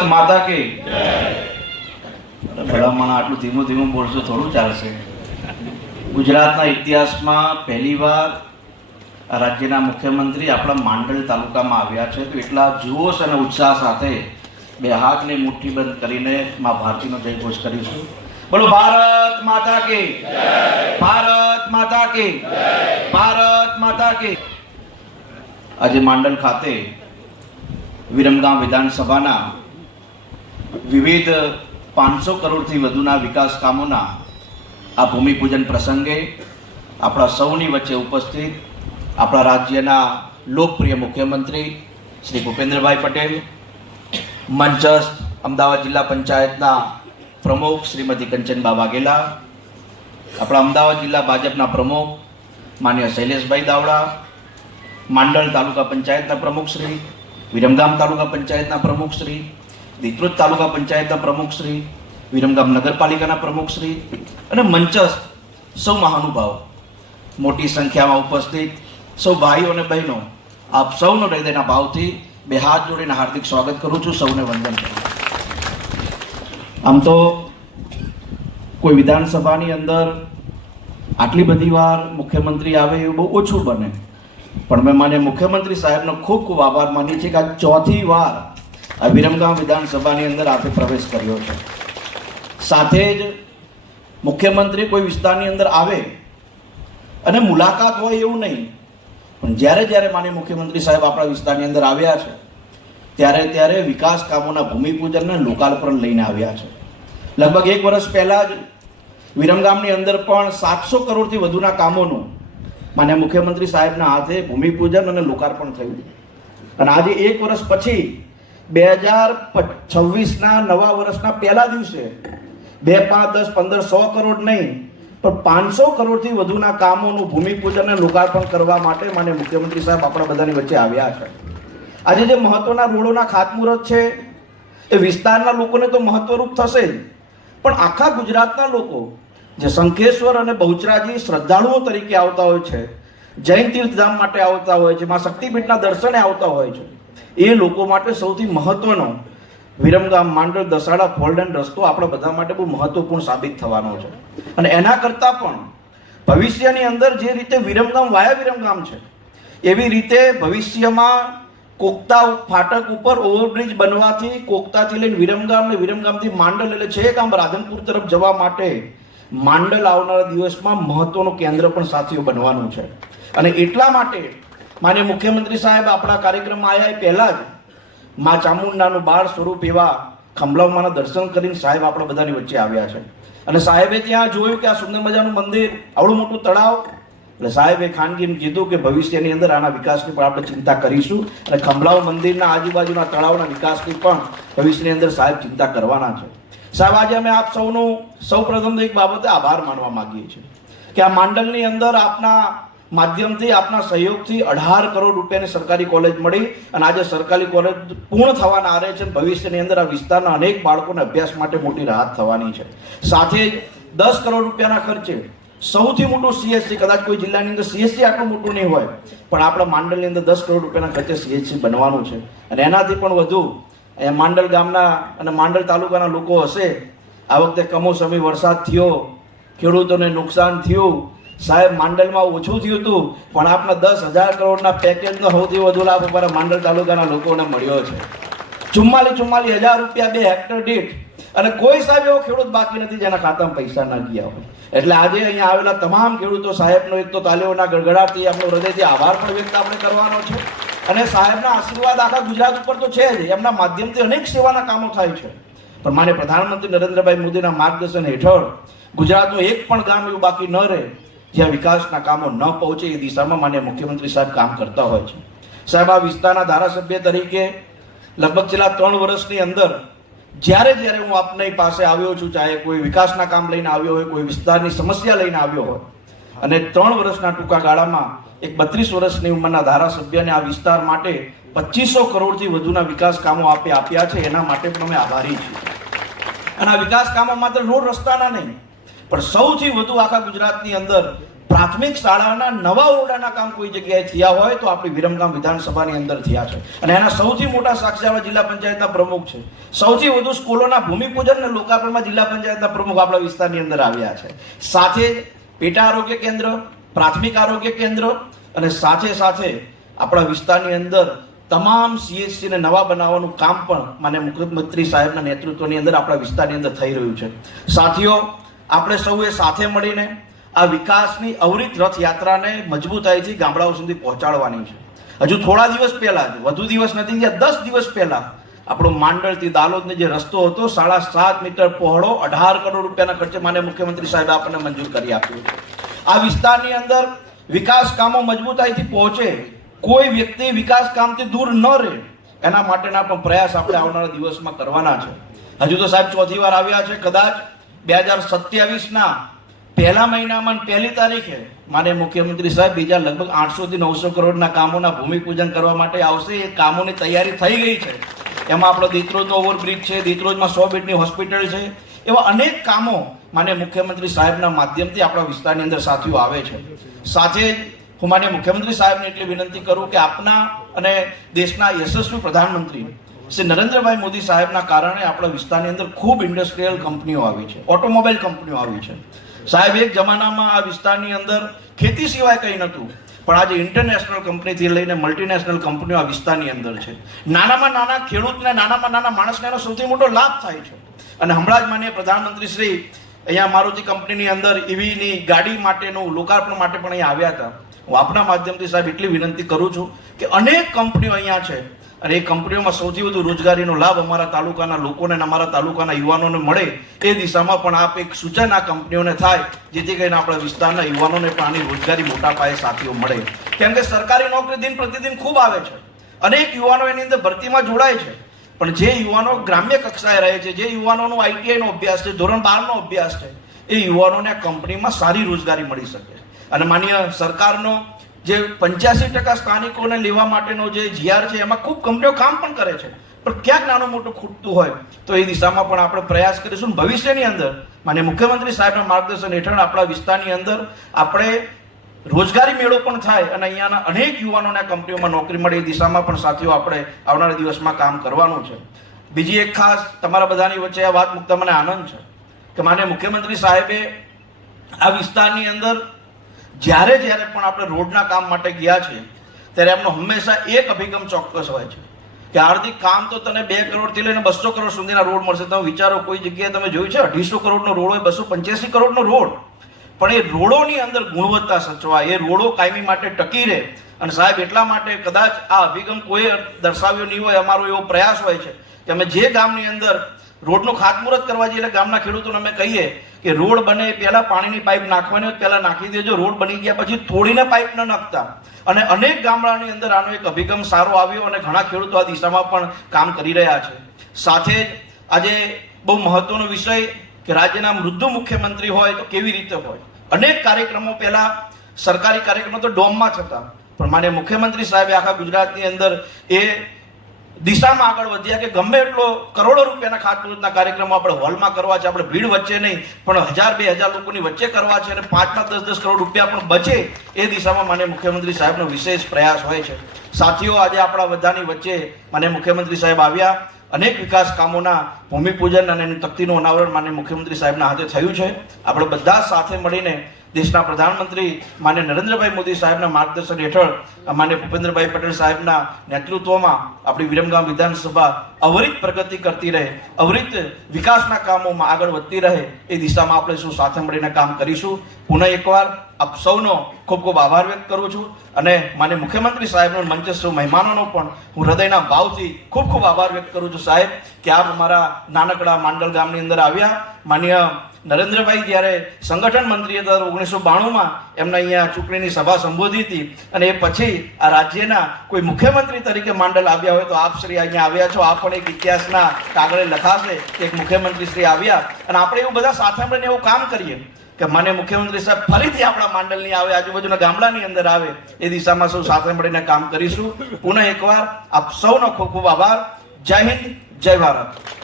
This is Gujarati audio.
માતા કે. ભલામણ આટલું ધીમું ધીમું બોલશો, થોડું ચાલશે. ગુજરાતના ઇતિહાસમાં પહેલીવાર રાજ્યના મુખ્યમંત્રી આપણા માંડલ તાલુકામાં આવ્યા છે. તો એટલા જોશ અને ઉત્સાહ સાથે બે હાથની મુઠ્ઠી બંધ કરીને મા ભારતીનો જય ઘોષ કરીશું બોલો, ભારત માતા કે. ભારત માતા કે. ભારત માતા કે. આજે માંડલ ખાતે વિરમગામ વિધાનસભાના વિવિધ પાંચસો કરોડથી વધુના વિકાસ કામોના આ ભૂમિપૂજન પ્રસંગે આપણા સૌની વચ્ચે ઉપસ્થિત આપણા રાજ્યના લોકપ્રિય મુખ્યમંત્રી શ્રી ભૂપેન્દ્રભાઈ પટેલ, મંચસ્થ અમદાવાદ જિલ્લા પંચાયતના પ્રમુખ શ્રીમતી કંચનબા વાઘેલા, આપણા અમદાવાદ જિલ્લા ભાજપના પ્રમુખ માન્ય શૈલેષભાઈ દાવડા માંડળ તાલુકા પંચાયતના પ્રમુખ શ્રી, વિરમગામ તાલુકા પંચાયતના પ્રમુખ શ્રી દિત્રોજ તાલુકા પંચાયતના પ્રમુખ શ્રી, વિરમગામ નગરપાલિકાના પ્રમુખ શ્રી અને મંચસ્થ સૌ મહાનુભાવ. મોટી સંખ્યામાં ઉપસ્થિત સૌ ભાઈઓ અને બહેનો. આપ સૌનો હૃદયના ભાવથી બે હાથ જોડીને હાર્દિક સ્વાગત કરું છું, સૌને વંદન કરું આમ તો કોઈ વિધાનસભાની અંદર આટલી બધી વાર મુખ્યમંત્રી આવે એવું બહુ ઓછું બને. પણ મેં માન્ય મુખ્યમંત્રી સાહેબનો ખૂબ ખૂબ આભાર માની છે કે આ ચોથી વાર આ વિરમગામ વિધાનસભાની અંદર આપે પ્રવેશ કર્યો છે. સાથે જ મુખ્યમંત્રી કોઈ વિસ્તારની અંદર આવે અને મુલાકાત હોય એવું નહીં, પણ જ્યારે જ્યારે માનીય મુખ્યમંત્રી સાહેબ આપણા વિસ્તારની અંદર આવ્યા છે, ત્યારે ત્યારે વિકાસ કામોના ભૂમિપૂજન અને લોકાર્પણ લઈને આવ્યા છે. લગભગ એક વર્ષ પહેલાં જ વિરમગામની અંદર પણ સાતસો કરોડથી વધુના કામોનું માન્ય મુખ્યમંત્રી સાહેબના હાથે ભૂમિપૂજન અને લોકાર્પણ થયું. અને આજે એક વર્ષ પછી બે હજાર છવ્વીસના નવા વર્ષના પહેલા દિવસે બે, પાંચ, દસ, પંદર, સો કરોડ નહીં, પણ પાંચસો કરોડથી વધુના કામોનું ભૂમિપૂજન અને લોકાર્પણ કરવા માટે માન્ય મુખ્યમંત્રી સાહેબ આપણા બધાની વચ્ચે આવ્યા છે. આજે જે મહત્વના રોડોના ખાતમુહૂર્ત છે, એ વિસ્તારના લોકોને તો મહત્વરૂપ થશે જ. પણ આખા ગુજરાતના લોકો, જે શંખેશ્વર અને બહુચરાજી શ્રદ્ધાળુઓ તરીકે આવતા હોય છે, જૈન તીર્થધામ માટે આવતા હોય છે, મા શક્તિપીઠના દર્શને આવતા હોય છે એ લોકો માટે સૌથી મહત્વનો વિરમગામ માંડળ દસાડા ફોલ્ડન રસ્તો આપણા બધા માટે બહુ મહત્વપૂર્ણ સાબિત થવાનો છે. અને એના કરતાં પણ ભવિષ્યની અંદર જે રીતે વિરમગામ વાયા વિરમગામ છે, એવી રીતે ભવિષ્યમાં કોકતા ફાટક ઉપર ઓવરબ્રિજ બનવાથી કોકતાથી લઈને વિરમગામ ને વિરમગામથી માંડલ એટલે છે આમ રાધનપુર તરફ જવા માટે માંડલ આવનારા દિવસમાં મહત્વનું કેન્દ્ર પણ સાથીઓ બનવાનું છે. અને એટલા માટે માન્ય મુખ્યમંત્રી સાહેબ આપણા કાર્યક્રમમાં આવ્યા એ પહેલાં જ મા ચામુંડાનું બાળ સ્વરૂપ એવા ખંભલામાના દર્શન કરીને સાહેબ આપણા બધાની વચ્ચે આવ્યા છે. અને સાહેબે ત્યાં જોયું કે આ સુંદર મજાનું મંદિર, આવડું મોટું તળાવ. એટલે સાહેબે ખાનગીને કીધું કે ભવિષ્યની અંદર આના વિકાસની પણ આપણે ચિંતા કરીશું. અને ખંભલાવ મંદિરના આજુબાજુના તળાવના વિકાસની પણ ભવિષ્યની અંદર સાહેબ ચિંતા કરવાના છે. સાહેબ, આજે અમે આપ સૌનો સૌ પ્રથમ એક બાબતે આભાર માનવા માંગીએ છીએ કે આ માંડલની અંદર આપના માધ્યમથી આપના સહયોગથી અઢાર કરોડ રૂપિયાની સરકારી કોલેજ મળી અને આજે સરકારી કોલેજ પૂર્ણ થવાના આરે છે ભવિષ્યની અંદર આ વિસ્તારના અનેક બાળકોને અભ્યાસ માટે મોટી રાહત થવાની છે. સાથે જ દસ કરોડ રૂપિયાના ખર્ચે સૌથી મોટું સીએસસી કદાચ કોઈ જિલ્લાની અંદર સીએસસી આટલું મોટું નહીં હોય, પણ આપણા માંડલની અંદર દસ કરોડ રૂપિયાના ખર્ચે સીએસસી બનવાનું છે. અને એનાથી પણ વધુ એ માંડલ ગામના અને માંડલ તાલુકાના લોકો હશે. આ વખતે કમોસમી વરસાદ થયો, ખેડૂતોને નુકસાન થયું સાહેબ, માંડલમાં ઓછું થયું હતું, પણ આપના દસ હજાર કરોડના પેકેજનો સૌથી વધુ લાભ અમારા માંડલ તાલુકાના લોકોને મળ્યો છે. ચુમ્માલીસ ચુમ્માલીસ હજાર રૂપિયા બે હેક્ટર દીઠ. અને કોઈ સાહેબ એવો ખેડૂત બાકી નથી જેના ખાતામાં પૈસા ના ગયા હોય. એટલે આજે અહીંયા આવેલા તમામ ખેડૂતો સાહેબનો એક તો તાલીઓના ગડગડાટથી આપણો હૃદયથી આભાર પણ વ્યક્ત આપણે કરવાનો છે. અને સાહેબના આશીર્વાદ આખા ગુજરાત ઉપર તો છે જ. એમના માધ્યમથી અનેક સેવાના કામો થાય છે. પણ માને પ્રધાનમંત્રી નરેન્દ્રભાઈ મોદીના માર્ગદર્શન હેઠળ ગુજરાતનું એક પણ ગામ એવું બાકી ન રહે. જ્યાં વિકાસના કામો ન પહોંચે એ દિશામાં માન્ય મુખ્યમંત્રી સાહેબ કામ કરતા હોય છે. સાહેબ, આ વિસ્તારના ધારાસભ્ય તરીકે લગભગ છેલ્લા ત્રણ વર્ષની અંદર જ્યારે જ્યારે હું આપની પાસે આવ્યો છું, ચાહે કોઈ વિકાસના કામ લઈને આવ્યો હોય, કોઈ વિસ્તારની સમસ્યા લઈને આવ્યો હોય, અને ત્રણ વર્ષના ટૂંકા ગાળામાં એક બત્રીસ વર્ષની ઉંમરના ધારાસભ્યને આ વિસ્તાર માટે પચીસો કરોડથી વધુના વિકાસ કામો આપે આપ્યા છે, એના માટે પણ અમે આભારી છીએ. અને આ વિકાસ કામો માત્ર રોડ રસ્તાના નહીં પણ સૌથી વધુ આખા ગુજરાતની અંદર પ્રાથમિક શાળાના નવા ઓરડાના કામ કોઈ જગ્યાએ થયા હોય તો આપણી વિરમગામ વિધાનસભાની અંદર થયા છે. અને એના સૌથી મોટા સાક્ષી જિલ્લા પંચાયતના પ્રમુખ છે. સૌથી વધુ સ્કૂલોના ભૂમિપૂજન અને લોકાર્પણમાં જિલ્લા પંચાયતના પ્રમુખ આપણા વિસ્તારની અંદર આવ્યા છે. સાથે પેટા આરોગ્ય કેન્દ્ર, પ્રાથમિક આરોગ્ય કેન્દ્ર અને સાથે સાથે આપણા વિસ્તારની અંદર તમામ CHC ને નવા બનાવવાનું કામ પણ માન્ય મુખ્યમંત્રી સાહેબના નેતૃત્વની અંદર આપણા વિસ્તારની અંદર થઈ રહ્યું છે. સાથીઓ આપણે સૌએ સાથે મળીને આ વિકાસની અવરિત રથયાત્રાને મજબૂતાઈથી ગામડાઓ સુધી પહોંચાડવાની છે. હજુ થોડા દિવસ પહેલા જ, વધુ દિવસ નથી થયા દસ દિવસ પહેલા આપણો માંડળથી દાલોદને જે રસ્તો હતો, સાડા સાત મીટર પહોળો, અઢાર કરોડ રૂપિયાના ખર્ચે માન્ય મુખ્યમંત્રી સાહેબ આપણને મંજૂર કરી આપ્યું છે. આ વિસ્તારની અંદર વિકાસ કામો મજબૂતાઈથી પહોંચે, કોઈ વ્યક્તિ વિકાસ કામથી દૂર ન રહે, એના માટેના પણ પ્રયાસ આપણે આવનારા દિવસમાં કરવાના છે. હજુ તો સાહેબ ચોથી વાર આવ્યા છે, કદાચ બે હજાર સત્યાવીસના પહેલા મહિનામાં પહેલી તારીખે મારે મુખ્યમંત્રી સાહેબ બીજા લગભગ આઠસો થી નવસો કરોડના કામોના ભૂમિપૂજન કરવા માટે આવશે. એ કામોની તૈયારી થઈ ગઈ છે. એમાં આપણો દીત્રોજનો ઓવરબ્રિજ છે. દીત્રોજમાં સો બેડની હોસ્પિટલ છે. એવા અનેક કામો માન્ય મુખ્યમંત્રી સાહેબના માધ્યમથી આપણા વિસ્તારની અંદર સાથીઓ આવે છે. સાથે હું માન્ય મુખ્યમંત્રી સાહેબને એટલી વિનંતી કરું કે આપના અને દેશના યશસ્વી પ્રધાનમંત્રી શ્રી નરેન્દ્રભાઈ મોદી સાહેબના કારણે આપણા વિસ્તારની અંદર ખૂબ ઇન્ડસ્ટ્રીયલ કંપનીઓ આવી છે. ઓટોમોબાઈલ કંપનીઓ આવી છે. સાહેબ, એક જમાનામાં આ વિસ્તારની અંદર ખેતી સિવાય કંઈ નહોતું, પણ આજે ઇન્ટરનેશનલ કંપનીથી લઈને મલ્ટીનેશનલ કંપનીઓ આ વિસ્તારની અંદર છે. નાનામાં નાના ખેડૂતને, નાનામાં નાના માણસને એનો સૌથી મોટો લાભ થાય છે. અને હમણાં જ માનીય પ્રધાનમંત્રી શ્રી અહીંયા મારુતિ કંપનીની અંદર ઈવીની ગાડી માટેનું લોકાર્પણ માટે પણ અહીંયા આવ્યા હતા. હું આપના માધ્યમથી સાહેબ એટલી વિનંતી કરું છું કે અનેક કંપનીઓ અહીંયા છે અને એ કંપનીઓમાં સૌથી વધુ રોજગારીનો લાભ અમારા તાલુકાના લોકોને અને અમારા તાલુકાના યુવાનોને મળે એ દિશામાં પણ આપ એક સૂચન આ કંપનીઓને થાય, જેથી કરીને આપણા વિસ્તારના યુવાનોને પણ આની રોજગારી મોટા પાયે સાથીઓ મળે. કેમ કે સરકારી નોકરી દિન પ્રતિદિન ખૂબ આવે છે. અનેક યુવાનો એની અંદર ભરતીમાં જોડાય છે. પણ જે યુવાનો ગ્રામ્ય કક્ષાએ રહે છે, જે યુવાનોનો આઈટીઆઈનો અભ્યાસ છે, ધોરણ બારનો અભ્યાસ છે, એ યુવાનોને આ કંપનીમાં સારી રોજગારી મળી શકે. અને માન્ય સરકારનો જે પંચ્યાસી ટકા સ્થાનિકોને લેવા માટેનો જે જીઆર છે, એમાં ખૂબ કંપનીઓ કામ પણ કરે છે. પણ ક્યાંક નાનું મોટું ખૂટતું હોય, તો એ દિશામાં પણ આપણે પ્રયાસ કરીશું. ભવિષ્યની અંદર માન્ય મુખ્યમંત્રી સાહેબના માર્ગદર્શન હેઠળ આપણા વિસ્તારની અંદર આપણે રોજગારી મેળો પણ થાય અને અહીંયાના અનેક યુવાનોને કંપનીઓમાં નોકરી મળે, એ દિશામાં પણ સાથીઓ આપણે આવનારા દિવસમાં કામ કરવાનું છે. બીજી એક ખાસ તમારા બધાની વચ્ચે આ વાત મૂકતા મને આનંદ છે કે માન્ય મુખ્યમંત્રી સાહેબે આ વિસ્તારની અંદર જ્યારે જ્યારે પણ આપણે રોડના કામ માટે ગયા છે, ત્યારે એમનો હંમેશા એક અભિગમ ચોક્કસ હોય છે કે હાર્દિક, કામ તો તને બે કરોડથી લઈને બસો કરોડ સુધીના રોડ મળશે. તમે વિચારો, કોઈ જગ્યાએ તમે જોયું છે, અઢીસો કરોડનો રોડ હોય, બસો પંચ્યાસી કરોડનો રોડ. પણ એ રોડોની અંદર ગુણવત્તા સચવાય, એ રોડો કાયમી માટે ટકી રહે. અને સાહેબ, એટલા માટે કદાચ આ અભિગમ કોઈ દર્શાવ્યો નહીં હોય, અમારો એવો પ્રયાસ હોય છે કે અમે જે ગામની અંદર રોડનું ખાતમુહૂર્ત કરવા જઈએ, એટલે ગામના ખેડૂતોને અમે કહીએ કે રોડ બને પહેલાં પાણીની પાઇપ નાખવાની હોય, પહેલા નાખી દેજો, રોડ બની ગયા પછી થોડીને પાઇપ ન નાખતા. અને અનેક ગામડાની અંદર આનો એક અભિગમ સારો આવ્યો અને ઘણા ખેડૂતો આ દિશામાં પણ કામ કરી રહ્યા છે. સાથે જ આજે બહુ મહત્વનો વિષય કે રાજ્યના મૃદુ મુખ્યમંત્રી હોય તો કેવી રીતે હોય? અનેક કાર્યક્રમો પહેલા સરકારી કાર્યક્રમો તો ડોમમાં થતા પણ માન્ય મુખ્યમંત્રી સાહેબે આખા ગુજરાતની અંદર એ દિશામાં આગળ વધ્યા કે ગમે એટલો કરોડો રૂપિયાના ખાતમુહૂર્તના કાર્યક્રમો આપણે હોલમાં કરવા છે, આપણે ભીડ વચ્ચે નહીં, પણ હજાર બે હજાર લોકોની વચ્ચે કરવા છે અને પાંચ પાંચ દસ દસ કરોડ રૂપિયા પણ બચે એ દિશામાં માન્ય મુખ્યમંત્રી સાહેબનો વિશેષ પ્રયાસ હોય છે. સાથીઓ, આજે આપણા બધાની વચ્ચે માન્ય મુખ્યમંત્રી સાહેબ આવ્યા. અનેક વિકાસ કામોના ભૂમિપૂજન અને તકતીનું અનાવરણ માન્ય મુખ્યમંત્રી સાહેબના હાથે થયું છે. આપણે બધા સાથે મળીને દેશના પ્રધાનમંત્રી માન્ય નરેન્દ્રભાઈ મોદી સાહેબના માર્ગદર્શન હેઠળ, માન્ય ભૂપેન્દ્રભાઈ પટેલ સાહેબના નેતૃત્વમાં આપણી વિરમગામ વિધાનસભા અવરિત પ્રગતિ કરતી રહે, અવરિત વિકાસના કામોમાં આગળ વધતી રહે, એ દિશામાં આપણે શું સાથે મળીને કામ કરીશું? પુનઃ એકવાર આપ સૌનો ખૂબ ખૂબ આભાર વ્યક્ત કરું છું અને માન્ય મુખ્યમંત્રી સાહેબનો મંચસ્વ મહેમાનોનો પણ હું હૃદયના ભાવથી ખૂબ ખૂબ આભાર વ્યક્ત કરું છું સાહેબ કે આપ અમારા નાનકડા માંડલ ગામની અંદર આવ્યા. માન્ય નરેન્દ્રભાઈ જ્યારે સંગઠન મંત્રી હતા ઓગણીસો બાણુંમાં એમને અહીંયા ચૂંટણીની સભા સંબોધી હતી અને એ પછી આ રાજ્યના કોઈ મુખ્યમંત્રી તરીકે માંડલ આવ્યા હોય તો આપ શ્રી અહીંયા આવ્યા છો. આ પણ એક ઇતિહાસના કાગળે લખાશે કે એક મુખ્યમંત્રી શ્રી આવ્યા. અને આપણે એવું બધા સાથે મળીને એવું કામ કરીએ કે મને મુખ્યમંત્રી સાહેબ ફરીથી આપણા માંડલની આવે, આજુબાજુના ગામડાની અંદર આવે, એ દિશામાં સૌ સાથે મળીને કામ કરીશું. પુનઃ એકવાર આપ સૌનો ખૂબ ખૂબ આભાર. જય હિન્દ, જય ભારત.